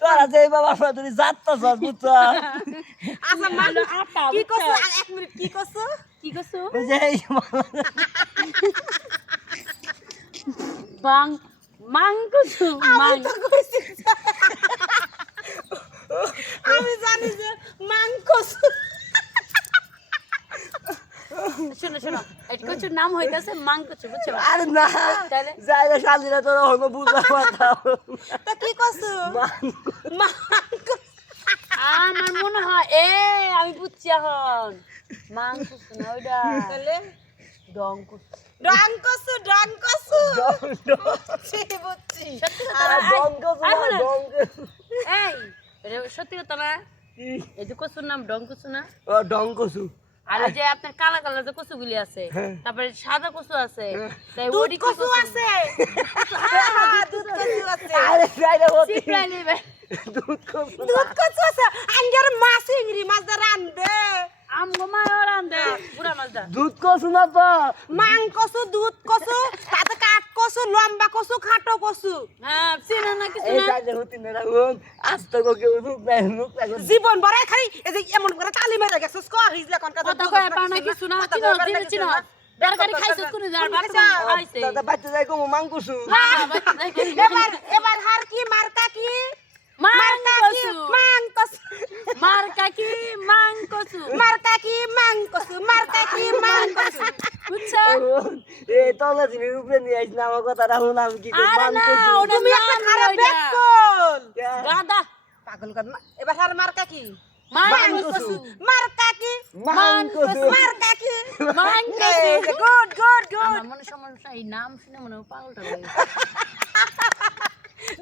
তোরা যে বাবা তুই যাত্তাছ বুঝছ আচ্ছা মানে কি কইছো এক মিনিট কি কইছো বাং মাং কসু মাং আমি জানি যে মাংকসু শোনো শোনো এটা কচুর নাম হয়ে গেছে মাং কচু বুঝছো আরে না তাহলে যাইলে শালিরা তোরা হলো বুঝা কথা তা কি কইছো আমার মনে হয় আমি বুঝছি এখন মাং কচু না ওইটা তাহলে ডং কচু ডংকসু বুঝছি সত্যি আরে কথা ডঙ্গস না ডঙ্গ এই এটা সত্যি কথা না এই যে কচুর নাম ডং কচু না ও ডঙ্গসু আর ওই যে আপনার কালা কালা যে কচুগুলি আছে তারপরে সাদা কচু আছে তাই দুধ ওডি কসু আছে দুধ কসু আছে আরে যাইলে হতি সিপ্লাই নেবে দুধ কসু আছে আঙ্গার মাছ ইংরি মাছ দা রান্দে আমগো মা ওরান দে পুরা মাছদা দুধ কসু না তো মাংকসু দুধ কসু তাতে কাট কসু লম্বা কসু খাটো কসু হ্যাঁ চিনা না কিছু এই না যাইলে হতি না রাখুন আস্তে কোকে মুখ নাই জীবন বড় খালি এই যে এমন করে তালি মেরে গেছস কো হিজলা কোন কথা কথা কয় পা না কিছু না চিনো চিনো চিনো তরকারি খাইছস কোন যার বাপ খাইছে দাদা বাচ্চা যাই কো মাংকুসু এবার হার কি মার্কা কি মাংকসু মাংকসু মার্কা কি মাংকসু মার্কা কি মাংকসু মার্কা কি মাংকসু বুঝছো এই তলা দিনের উপরে নিয়ে আইছ না আমার কথা রাখুন আমি কি করব আরে না মাংকুসু ওটা তুমি একটা নাম খারাপ লইয়া। বেকল গাদা পাগল কর না এবার হার মার্কা কি মাংকসু মার্কা কি মাংকুসু মার্কা কি মাংকসু গুড গুড গুড আমার মনে সমস্যা এই নাম শুনে মনে হয় পাগলটা হয়ে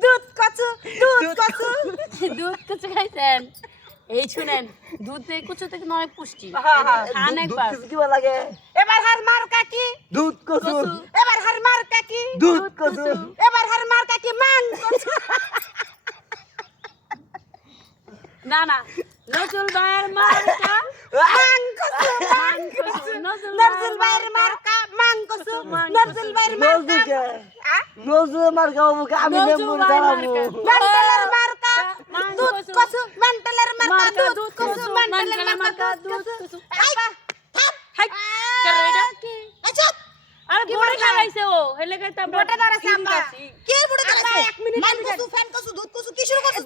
দুধ কচু দুধ কচু দুধ কচু খাইছেন এই শুনেন দুধে কচু থেকে অনেক পুষ্টি খান একবার দুধ কি লাগে এবার হার মার্কা কি দুধ কসু কচু এবার হার মার্কা কি দুধ কসু এবার হার মার্কা কি মাংকসু না না নজরুল ভাইয়ের মার্কা মাংকসু মাংকসু নজরুল ভাইয়ের মার্কা মাংকসু নজরুল ভাইয়ের মার্কা নজুকে নজু মার গাবো আমি নেমুর গাবো মেন্টালের মার্কা দুধ কচু মেন্টালের মার্কা দুধ কচু মেন্টালের মার্কা দুধ কচু হাই কেরেডা কি আচ্ছা আরে বড় খাইছে ও হেলে খাইতা বড়টা দাঁড়াছে আম্মা কে বড়টা দাঁড়াছে এক মিনিট মাংকসু ফ্যান কচু দুধ কচু কি শুরু করছিস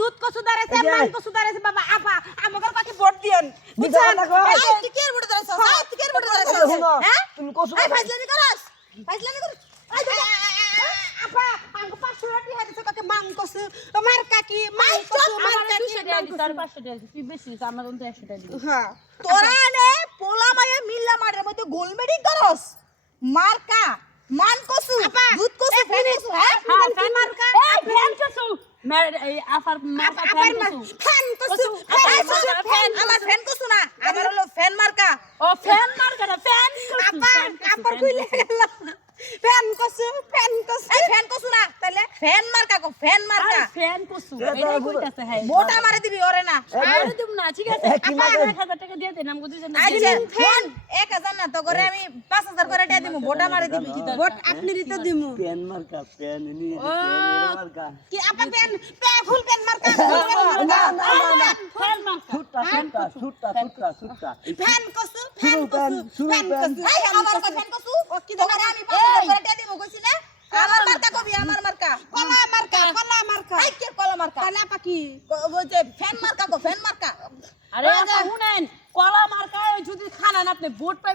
দুধ কচু দাঁড়াছে মাংকসু দাঁড়াছে বাবা আপা আমাদের কাছে ভোট দিয়েন বুঝছেন এই তুই কে বড়টা দাঁড়াছে তুই কে বড়টা দাঁড়াছে হ্যাঁ তুমি কসু এই ফাজলামি করস ফাজলামি করস আপা আমাকে 500 টাকা দিয়ে দিছে কাকে মাংকসু মার্কা কি মাংকসু মার্কা কি 200 টাকা দিছি আর 500 টাকা দিছি তুই বেশি দিছিস আমার তো 100 টাকা দিছি হ্যাঁ তোরা নে পোলা মায়া মিল্লা মারের মধ্যে গোলমেডিং করস মার্কা মান কসু দুধ কসু ফেন কসু হ্যাঁ হ্যাঁ কি মার্কা এই ফ্যান কসু এই আফার মার্কা ফ্যান কসু ফ্যান কসু ফ্যান আমার ফ্যান কসু না আমার হলো ফ্যান মার্কা ও ফ্যান মার্কা না ফ্যান কসু আপা আপা কইলে গেল ফ্যান কসু এই ফ্যান কসু না তাহলে ফ্যান মার্কা কো ফ্যান মার্কা ফ্যান কসু এটা কইতাছে হ্যাঁ মোটা মারে দিবি ওরে না আরে তুমি না ঠিক আছে আপা 1000 টাকা দিয়ে দেন আমাকে দুইজন আচ্ছা ফ্যান 1000 না তো করে আমি 5000 করে দিয়ে দিমু মোটা মারে দিবি ভোট আপনিরই তো দিমু পেন মার্কা পেন নি মার্কা কি আপা পেন ফুল পেন মার্কা না না না ফ্যান মার্কা ছুট্টা ফ্যান কসু শুরু পেন ফ্যান কসু এই আমার ফ্যান কসু ও কি তো করে আমি 5000 করে দিয়ে দিমু কইছি না আমার মার্কা কবি আমার মার্কা কলা মার্কা এই কে কলা মার্কা কলা পাখি ওই যে ফ্যান মার্কা কো ফ্যান মার্কা আরে আপা শুনেন কলা মার্কায় যদি খানান আপনি ভোট পাই